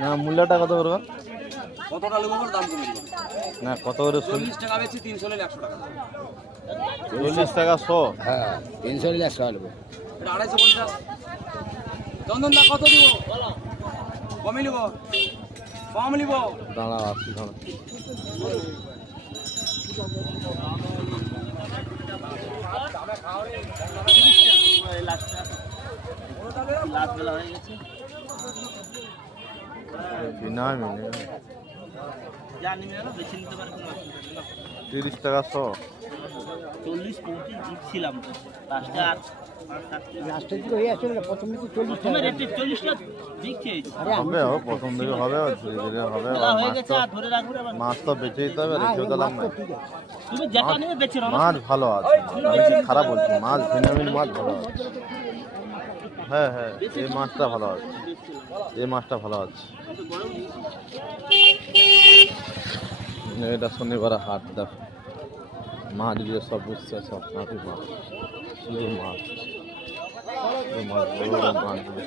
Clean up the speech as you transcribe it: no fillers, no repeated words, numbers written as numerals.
না মূল্যটা কত করবে? কতটা নেবো বল, দাম কমে দিবো। না কত করে? 40 টাকা বেচছি, 300 নিলে 100 টাকা। 40 টাকা 100। হ্যাঁ 300 নিলে 100 নেবো। এটা 250। চন্দন দা কত দিব? কমই নিব, কম নিব। দাঁড়া আসছি দাঁড়া। বিনা মিলে 30 টাকা 100। 40-35 জিতছিলাম তো লাস্টে। আর লাস্টের দিকে হয়ে আসলে প্রথম দিকে 40 তুমি টাকা। রেটে 40 টা জিতছে। হবে হবে, প্রথম দিকে হবে, ধীরে ধীরে হবে। হয়ে গেছে, আর ধরে রাখবে আবার। মাছ তো বেঁচে দিতে হবে, রেখেও দিলাম না। তুমি যেটা নেবে বেচে নাও। মাছ ভালো আছে, আমি খারাপ বলছি, মাছ ভিটামিন মাছ ভালো আছে। হ্যাঁ হ্যাঁ, এই মাছটা ভালো আছে, এই মাছটা ভালো আছে। এটা শনিবার হাট, দেখো মাছগুলো সব বুঝছে, সব মাছ, শুধু মাছ, মাছ বড় বড় মাছগুলো।